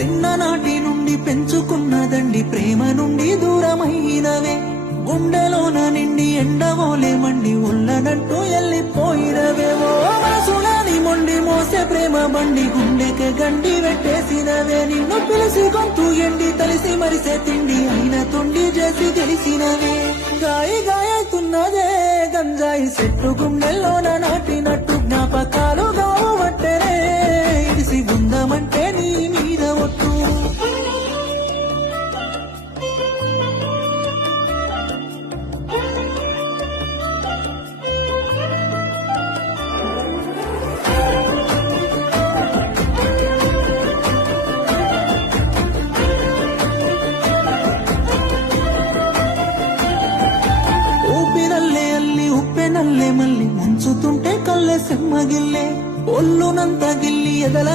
చిన్ననాటి నుండి పెంచుకున్నదండి ప్రేమ నుండి దూరమైనవే గుండెలోన నిండి ఎండవోలే మండి ఉల్లనట్టు ఎల్లిపోయినవే ఓ మనసులని మొండి మోసే ప్రేమ బండి గుండెకే గండి పెట్టేసినవే నిన్ను పిలిసి గొంతు ఎండి తలిసి మరిసే తిండి అయిన తొండి చేసి గెలిసినవే గాయతున్నదే గంజాయి చెట్టు గుండెల్లోన నాటినట్టు జ్ఞాపకాలు గావట్టరే ఇడిసి ఉందమంటే నీ మీద ఒట్టు ఊపినల్లే అల్లి ఉప్పెనల్లే మళ్ళీ ముంచుతుంటే కళ్ళె సెమ్మగిల్లే ఒళ్ళునంత గిల్లి ఎదల